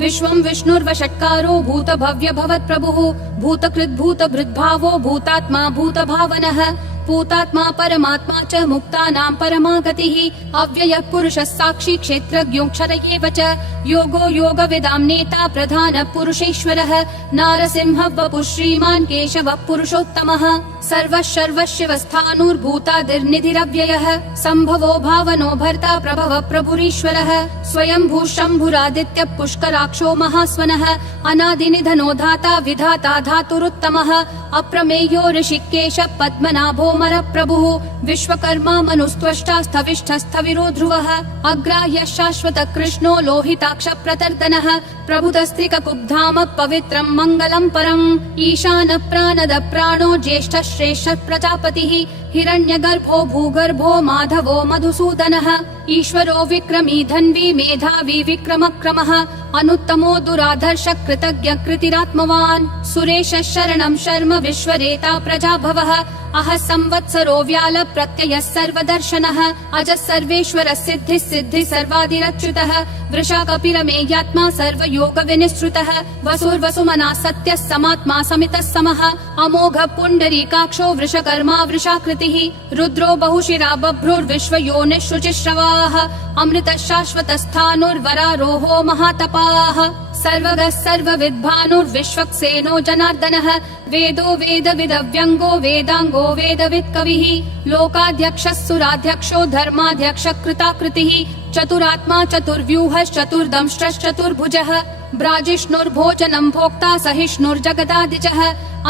विश्वं विष्णुर्वषट्कारो भूतभव्य भवत्प्रभुः भूतकृद्भूतभृद्भावो भूतात्मा भूतभावनः भूतात्मा परमात्मा च मुक्तानां परमा गतिः अव्ययः पुरुषः साक्षी क्षेत्रज्ञोऽक्षर एव च योगो योगविदां नेता प्रधानः पुरुषेश्वरः नारसिंहः वपुः श्रीमान् केशवः पुरुषोत्तमः सर्वः सर्वशिवस्थाणुर्भूतादिर्निधिरव्ययः सम्भवो भावनो भर्ता प्रभवः प्रभुरीश्वरः स्वयंभू शम्भुरादित्यः पुष्कराक्षो महास्वनः अनादिनिधनो धाता विधाता धातुरुत्तमः अप्रमेयो ऋषिकेश पद्मनाभो प्रभुः विश्वकर्मा मनुस्त्वष्टा स्थविष्ठस्थविरो ध्रुवः अग्राह्य शाश्वत कृष्णो लोहिताक्ष प्रतर्दनः प्रभुतस्त्रिककुब्धाम पवित्रं मङ्गलं परम् ईशान प्राणद प्राणो ज्येष्ठ श्रेष्ठ प्रजापतिः हिरण्यगर्भो भूगर्भो माधवो मधुसूदनः ईश्वरो विक्रमी धन्वी मेधावी विक्रमक्रमः अनुत्तमो दुराधर्ष कृतज्ञ कृतिरात्मवान् सुरेश शरणं शर्म विश्वरेता प्रजाभवः अह संवत्सरो व्याल प्रत्ययः सर्वदर्शनः अज सर्वेश्वर सिद्धिः सिद्धि सर्वादिरच्युतः वृषा कपिलमेयात्मा सर्वयोग विनिश्रुतः वसुर्वसुमना सत्यः समात्मा समितः समः अमोघ पुण्डरीकाक्षो वृषकर्मा वृषाकृतिः रुद्रो बहुशिरा बभ्रुर्विश्वयोनिः शुचिश्रवाः अमृतः शाश्वतस्थाणुर्वरारोहो महातपाः सर्वगः सर्वविद्भानुर्विश्वक्सेनो जनार्दनः वेदो वेदविदव्यङ्गो वेदाङ्गो वेदवित् कविः लोकाध्यक्षः सुराध्यक्षो धर्माध्यक्ष कृताकृतिः चतुरात्मा चतुर्व्यूहश्चतुर्दंष्ट्रश्चतुर्भुजः ब्राजिष्णुर्भोजनं भोक्ता सहिष्णुर्जगदादिजः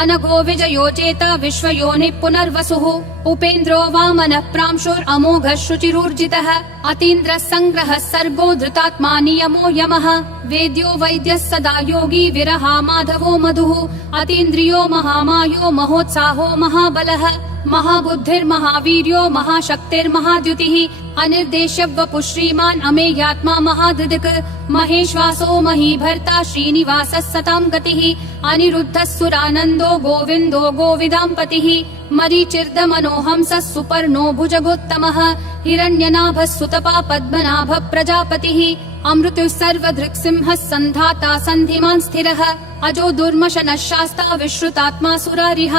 अनघो विजयो जेता विश्वयोनिः पुनर्वसुः उपेन्द्रो वामनः प्रांशुरमोघः शुचिरूर्जितः अतीन्द्रः सङ्ग्रहः सर्गो धृतात्मा नियमो यमः वेद्यो वैद्यः सदा योगी विरहा माधवो मधुः अतीन्द्रियो महामायो महोत्साहो महाबलः महाबुद्धिर्महावीर्यो महाशक्तिर्महाद्युतिः अनिर्देश्य वपुः श्रीमान् अमेयात्मा महाधृदिक् महेश्वासो महीभर्ता श्रीनिवासः सतां गतिः अनिरुद्धः सुरानन्दो गोविन्दो गोविदाम्पतिः मरीचिर्दमनोहंसः सुपर्णो भुजगोत्तमः हिरण्यनाभः सुतपा पद्मनाभः प्रजापतिः अमृतुः सर्वधृक्सिंहः सन्धाता सन्धिमान् स्थिरः अजो दुर्मशनः शास्ता विश्रुतात्मा सुरारिः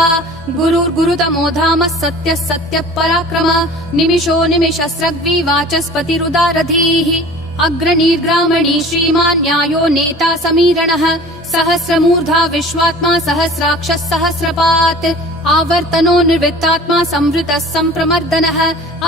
गुरुर्गुरुतमो धामः सत्यः सत्यः पराक्रमः निमिषो निमिषस्रग्वी वाचस्पतिरुदारधीः अग्रणीर्ग्रामणी श्रीमान् न्यायो नेता समीरणः सहस्रमूर्धा विश्वात्मा सहस्राक्षः सहस्रपात् आवर्तनो निर्वृत्तात्मा संवृतः सम्प्रमर्दनः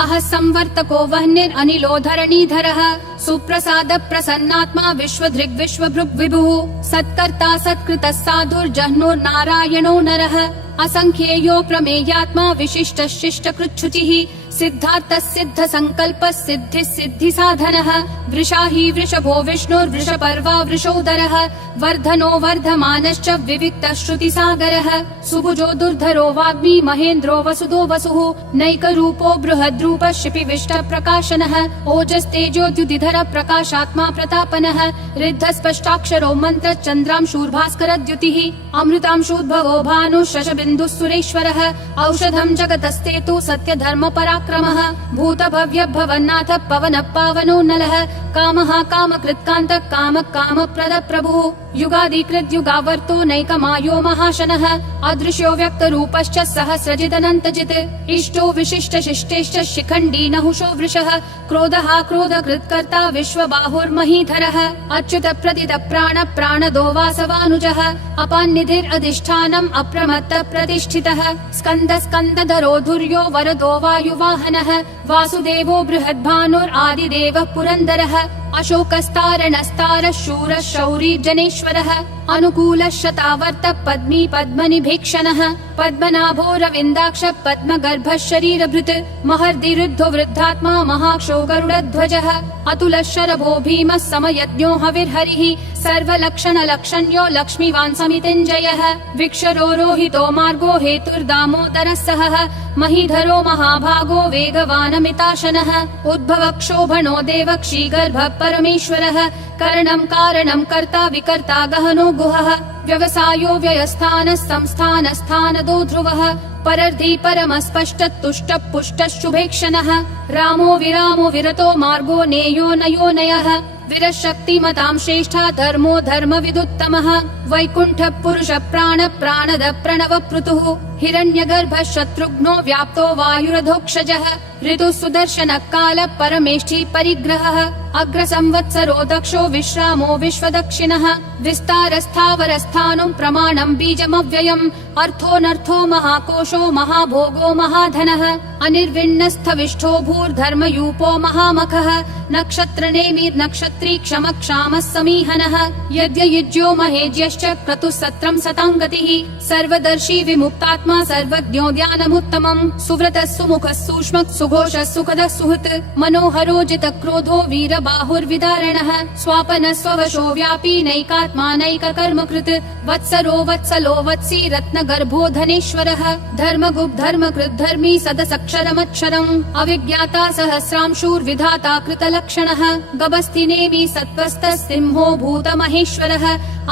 अह संवर्तको वह्निरनिलो धरणीधरः सुप्रसाद प्रसन्नात्मा विश्वधृग् विश्वभृग् विभुः सत्कर्ता सत्कृतः साधुर्जह्नुर्नारायणो नरः असंख्येयो प्रमेयात्मा विशिष्ट शिष्ट कृच्छुचिः सिद्धार्थः सिद्ध संकल्पः सिद्धिः सिद्धि साधनः वृषाही वृषभो विष्णुर्वृषपर्वा वृषोदरः वर्धनो वर्धमानश्च विविक्तः श्रुतिसागरः सुभुजो दुर्धरो वाग्मी महेन्द्रो वसुदो वसुः नैकरूपो बृहद्रूपः शिपिविष्ट प्रकाशनः ओजस्तेजोद्युतिधर प्रकाशात्मा प्रतापनः ऋद्धस्पष्टाक्षरो मन्त्र चन्द्रांशूर्भास्करद्युतिः अमृतांशूद्भवो भानुः शशबिन्दुः सुरेश्वरः औषधं जगतस्तेतु सत्यधर्म पराक्रमः भूतभव्य भवन्नाथ पवनः पावनो नलः कामः कामकृत्कान्तः कामः कामप्रद प्रभुः युगादिकृत् युगावर्तो नैकमायो महाशनः अदृश्यो व्यक्तरूपश्च सहस्रजिदनन्तजित् इष्टो विशिष्ट शिष्टेश्च शिखण्डी नहुषो वृषः क्रोधः क्रोधकृत्कर्ता विश्वबाहुर्महीधरः अच्युत प्रदित प्राण प्राणदो वासवानुजः अपान्निधिरधिष्ठानम् अप्रमत्त प्रतिष्ठितः स्कन्द स्कन्दधरो धुर्यो वरदो वायुवाहनः वासुदेवो बृहद्भानुरादिदेवः पुरन्दरः अशोकस्तारणस्तारः शूरः शौरी जनेश्वरः अनुकूलः शतावर्त पद्मी पद्मनिभीक्षणः पद्मनाभो रविन्दाक्ष पद्मगर्भः शरीरभृत् महर्दिरुद्धो वृद्धात्मा महाक्षो गरुडध्वजः अतुलः शरभो भीमः समयज्ञो हविर्हरिः सर्वलक्षणलक्षण्यो लक्ष्मीवान् समितिञ्जयः विक्षरो रोहितो मार्गो हेतुर्दामोदरः सहः महीधरो महाभागो वेगवानमिताशनः उद्भव क्षोभणो देवक्षीगर्भः परमेश्वरः करणं कारणं कर्ता विकर्ता गहनो गुहः व्यवसायो व्ययस्थानः संस्थानस्थानदो ध्रुवः परर्धि परमस्पष्टतुष्ट पुष्ट शुभेक्षणः रामो विरामो विरतो मार्गो नेयो नयो नयः विरशक्तिमतां श्रेष्ठा धर्मो धर्म विदुत्तमः वैकुण्ठ पुरुष प्राण प्राणद प्रणव पृथुः हिरण्यगर्भ शत्रुघ्नो व्याप्तो वायुरधोक्षजः ऋतु सुदर्शन काल परमेष्ठी परिग्रहः अग्र संवत्सरो दक्षो विश्रामो विश्वदक्षिणः विस्तारस्थावरस्थानं प्रमाणं बीजमव्ययम् अर्थोऽनर्थो महाकोशो महाभोगो महाधनः अनिर्विण्णस्थविष्ठो भूर्धर्मयूपो महामखः नक्षत्रनेमिर्नक्षत्री क्षमक्षामः समीहनः यद्ययुज्यो महेज्यश्च क्रतुः सत्रं सताङ्गतिः सर्वदर्शी विमुक्तात्मा सर्वज्ञो ज्ञानमुत्तमम् सुव्रतः सुमुखः सूक्ष्मः सुघोषः सुखदः सुहृत् मनोहरो जितक्रोधो वीरबाहुर्विदारणः स्वापनः स्ववशो व्यापी नैकात्मा नैककर्मकृत् वत्सरो वत्सलो वत्सी रत्नगर्भो धनेश्वरः धर्मगुप् धर्मकृत् धर्मी सदसक्षरमक्षरम् अविज्ञाता सहस्रांशूर्विधाता कृतलक्षणः गभस्तिनेमि सत्त्वस्तः सिंहो भूतमहेश्वरः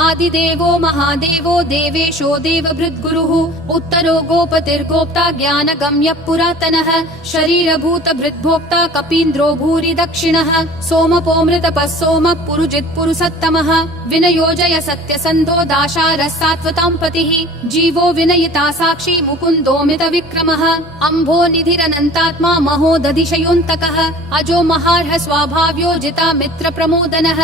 आदिदेवो महादेवो देवेशो देवभृद्गुरुः उत्तरो गोपतिर्गोप्ता ज्ञानगम्यः पुरातनः शरीरभूतभृद्भोक्ता कपीन्द्रो भूरि दक्षिणः सोमपोऽमृतपः सोमः पुरुजित् पुरुषोत्तमः विनयोजय सत्यसन्धो दाशारः सात्वतां पतिः जीवो विनयिता साक्षी मुकुन्दोमित विक्रमः अम्भो निधिरनन्तात्मा महोदधिशयोऽन्तकः अजो महार्ह स्वाभाव्यो जिता मित्र प्रमोदनः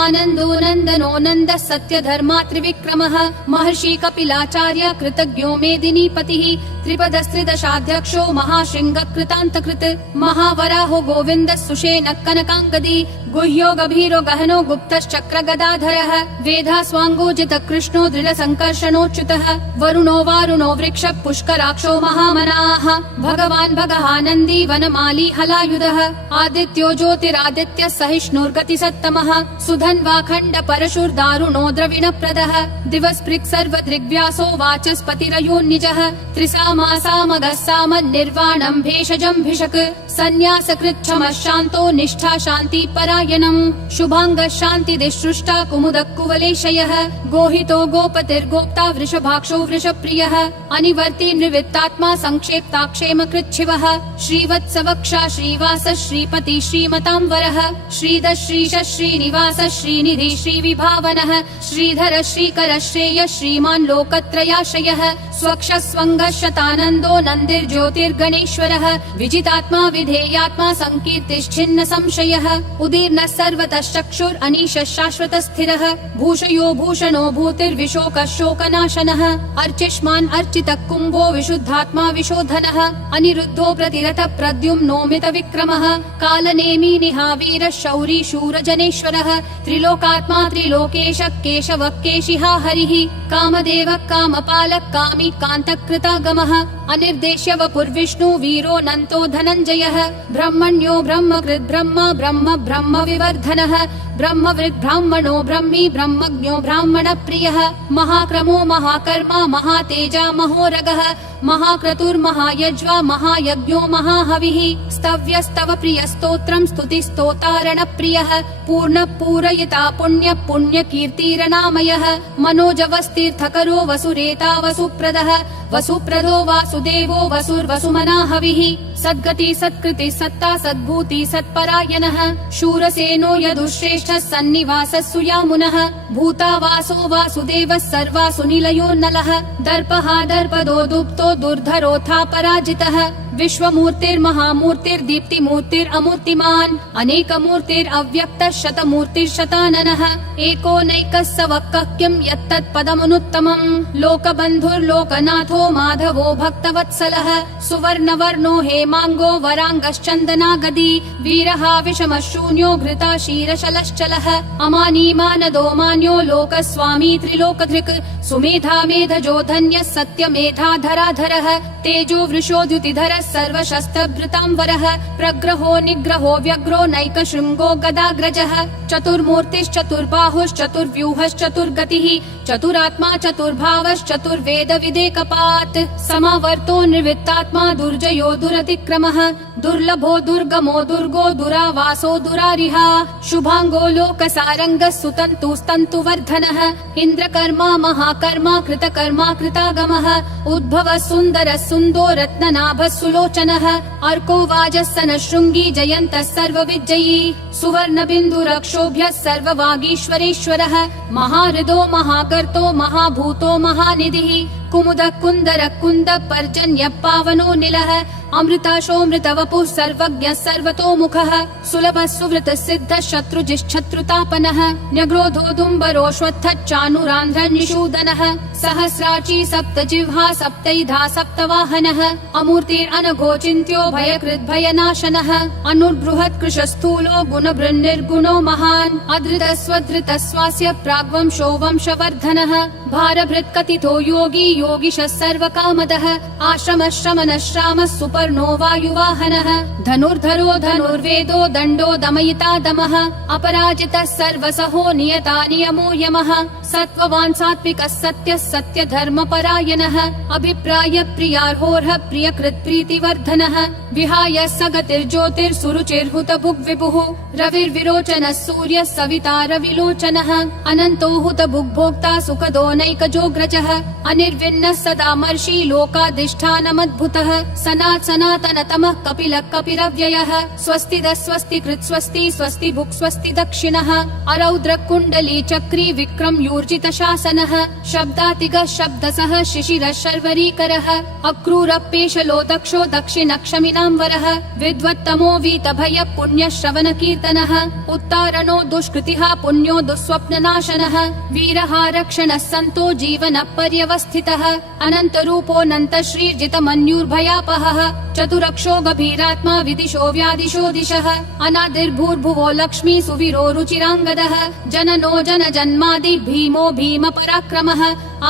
आनन्दो नन्दनो नन्दः सत्यधर्मा त्रिविक्रमः महर्षि कपिलाचार्य कृतज्ञो मेदिनीपतिः त्रिपदस्त्रिदशाध्यक्षो महाशृङ्ग कृतान्तकृत् महावराहो गोविन्दः सुषेण कनकाङ्गदी गुह्यो गभीरो गहनो गुप्तश्चक्र गदाधरः वेधास्वाङ्गोजित कृष्णो दृढसङ्कर्षणोच्युतः वरुणो वारुणो वृक्ष पुष्कराक्षो महामनाः भगवान् भगहानन्दी वनमाली हलायुधः आदित्यो ज्योतिरादित्य सहिष्णुर्गतिसत्तमः सुधन्वाखण्ड परशुर्दारुणो द्रविणप्रदः दिवस्पृक् सर्वदृग्व्यासो वाचस्पतिरयोन्निजः त्रिसामासामगः सामन्निर्वाणं भेषजं भिषक् सन्न्यासकृच्छमः शान्तो निष्ठा शान्ति परायणम् शुभाङ्गः शान्तिदिसृष्टा कुमुदः कुवलेशयः गोहितो गोपतिर्गोप्ता वृषभाक्षो वृषप्रियः अनिवर्ति निवृत्तात्मा संक्षेप्ता क्षेमकृच्छिवः श्रीवत्सवक्षा श्रीवास श्रीपति श्रीमतांवरः श्रीधर श्रीश श्रीनिवास श्रीनिधि श्रीविभावनः श्रीधर श्रीकर श्रेय श्रीमान् लोकत्रयाश्रयः स्वक्ष स्वङ्गः शतानन्दो नन्दिर्ज्योतिर्गणेश्वरः विजितात्मा विधेयात्मा संकीर्तिश्छिन्न संशयः उदीर्णः सर्वतः चक्षुर् अनीशः शाश्वतः स्थिरः भूषयो भूषणो भूतिर्विशोकः शोकनाशनः अर्चिष्मान् अर्चितः कुम्भो विशुद्धात्मा विशोधनः अनिरुद्धो प्रतिरथ प्रद्युम्नोमित विक्रमः कालनेमी निहावीरः शौरी शूरजनेश्वरः त्रिलोकात्मा त्रिलोकेश केशवः केशिहा हरिः कामदेवः कामपालः कामी कान्तकृतागमः अनिर्देश्य वपुर्विष्णु वीरो नन्तो धनञ्जयः ब्रह्मण्यो ब्रह्मकृद् ब्रह्म ब्रह्म ब्रह्म विवर्धनः ब्रह्मवृद् ब्राह्मणो ब्रह्मी ब्रह्मज्ञो ब्राह्मण प्रियः महाक्रमो महाकर्मा महातेजा महोरगः महाक्रतुर्महायज्वा महायज्ञो महाहविः स्तव्यस्तव प्रियस्तोत्रम् स्तुतिस्तोतारण प्रियः पूर्ण पूरयिता पुण्य पुण्य कीर्तिरनामयः मनोजवस्तीर्थकरो वसुरेता वसुप्रदः वसुप्रदो वासुदेवो वसुर्वसुमना हविः सद्गति सत्कृति सत्ता सद्भूति सत्परायणः शूरसेनो यदुश्रेष्ठः सन्निवासः सुयामुनः भूतावासो वासुदेवः सर्वासु निलयो नलः दर्पः दर्पदो दुप्तो दुर्धरोऽथा पराजितः विश्वमूर्तिर्महामूर्तिर्दीप्तिमूर्तिरमूर्तिमान् अनेकमूर्तिरव्यक्तः शतमूर्तिर्शताननः एको नैकः स वक्कः किं यत्तत्पदमनुत्तमम् लोकबन्धुर्लोकनाथो माधवो भक्तवत्सलः सुवर्णवर्णो हेमाङ्गो वराङ्गश्चन्दनागदी वीरः विषमः शून्यो घृता क्षीरशलश्चलः अमानी मानदो मान्यो लोकस्वामी त्रिलोकधृक् सुमेधा मेधजो धन्यः सत्यमेधाधराधरः तेजो वृषोद्युतिधरः सर्वशस्त्रभृतांवरः प्रग्रहो निग्रहो व्यग्रो नैकशृङ्गो गदाग्रजः चतुर्मूर्तिश्चतुर्बाहुश्चतुर्व्यूहश्चतुर्गतिः चतुरात्मा चतुर्भावश्चतुर्वेद विदेकपात् समावर्तो निवृत्तात्मा दुर्जयो दुरतिक्रमः दुर्लभो दुर्गमो दुर्गो दुरावासो दुरारिहा शुभाङ्गो लोकसारङ्गः सुतन्तुस्तन्तु वस्तुवर्धनः इन्द्रकर्मा महाकर्मा कृतकर्मा कृतागमः उद्भवः सुन्दरः सुन्दो रत्ननाभः सुलोचनः अर्को वाजस्सनः शृङ्गी जयन्तः सर्वविजयी सुवर्णबिन्दुरक्षोभ्यः सर्ववागीश्वरेश्वरः महाहृदो महाकर्तो महाभूतो महानिधिः कुमुदः कुन्दरः कुन्दः पर्जन्यः पावनो निलः अमृताशोऽमृतवपुः सर्वज्ञः सर्वतोमुखः सुलभः सुवृतः सिद्धः शत्रुजिश्शत्रुतापनः न्यग्रोधोदुम्बरोऽश्वत्थः चाणूरान्ध्रः निषूदनः सहस्राची सप्तजिह्वा सप्तैधा सप्तवाहनः अमूर्तिरनघोचिन्त्यो भयकृद्भयनाशनः अनुर्बृहत् कृशस्थूलो गुणभृन्निर्गुणो महान् अधृतः स्वधृतः स्वास्य प्राग्वंशो वंशवर्धनः भारभृत्कथितो योगी योगिशः सर्वकामदः आश्रमः श्रमणः श्रामः सुपर्णो वायुवाहनः धनुर्धरो धनुर्वेदो दण्डो दमयिता दमः अपराजितः सर्वसहो नियता नियमो यमः सत्त्ववान् सात्विकः सत्यः सत्यधर्मपरायणः अभिप्राय प्रियार्होर्ह प्रियकृत् प्रीतिवर्धनः विहाय सगतिर्ज्योतिर्सुरुचिर्हुतभुग्विभुः रविर्विरोचनः सूर्यः सविता रविलोचनः अनन्तो हुतभुग्भोक्ता सुखदो नैकजोग्रजः अनिर्विण्णः सदा मर्षि लोकाधिष्ठानमद्भुतः सनातनतमः कपिलः कपिरव्ययः स्वस्तिदः स्वस्तिकृत् स्वस्ति स्वस्ति भुक् स्वस्ति दक्षिणः अरौद्र कुण्डली चक्री विक्रम यूर्जित शासनः शब्दातिगः शब्दसः शिशिरः शर्वरीकरः अक्रूरपेशलो दक्षो दक्षिणक्षमिनाम्बरः विद्वत्तमो वीतभय पुण्यः श्रवण कीर्तनः उत्तारणो दुष्कृतिः पुण्यो दुःस्वप्ननाशनः वीरः रक्षणः सन्तो जीवन पर्यवस्थितः अनन्तरूपोऽनन्त श्रीर्जितमन्युर्भयापहः चतुरक्षो गभीरात्मा विदिशो व्यादिशो दिशः अनादिर्भूर्भुवो लक्ष्मी सुवीरो रुचिराङ्गदः जननो जनजन्मादि भीमो भीम पराक्रमः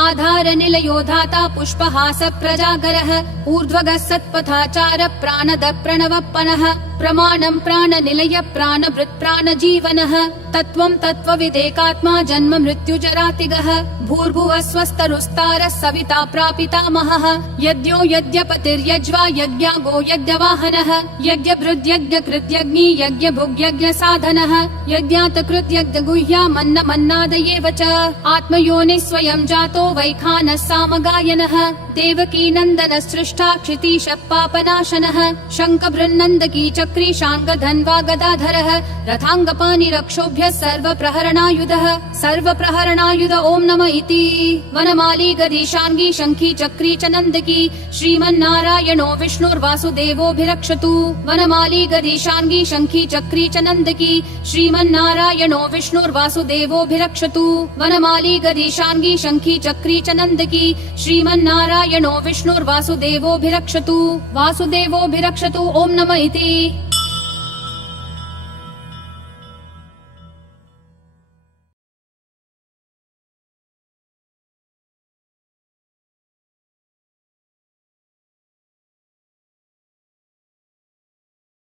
आधार निलयो धाता पुष्पहास प्रजागरः ऊर्ध्वगः सत्पथाचार प्राणद प्रणवप्पनः प्रमाणं प्राणनिलय प्राणभृत् प्राणजीवनः तत्त्वं तत्त्वविदेकात्मा जन्म मृत्युजरातिगः भूर्भुवः स्वस्तरुस्तारः सविता प्रापितामहः यज्ञो यज्ञपतिर्यज्वा यज्ञागो यज्ञवाहनः यज्ञभृद्यज्ञकृत्यग्नि यज्ञभुग्यज्ञसाधनः यज्ञातकृत्यज्ञगुह्यामन्नमन्नादयेव च आत्मयोनिः स्वयं जातो वैखानः सामगायनः देवकी नन्दनः सृष्टा क्षितीशः पापनाशनः शङ्खबृन्नन्दकी चक्री शाङ्गधन्वा गदाधरः रथाङ्गपाणिरक्षोभ्यः सर्वप्रहरणायुधः सर्वप्रहरणायुध ॐ नमः इति वनमाली गदीशाङ्गी शङ्खी चक्री च नन्दकी श्रीमन्नारायणो विष्णुर्वासुदेवोऽभिरक्षतु वनमाली गदीशाङ्गी शङ्खी चक्री च नन्दकी श्रीमन्नारायणो विष्णुर्वासुदेवोऽभिरक्षतु वनमाली गदीशाङ्गी शङ्खी चक्री च नन्दकी श्रीमन्नारायणो विष्णुर्वासुदेवोऽभिरक्षतु वासुदेवोऽभिरक्षतु ॐ नमः इति।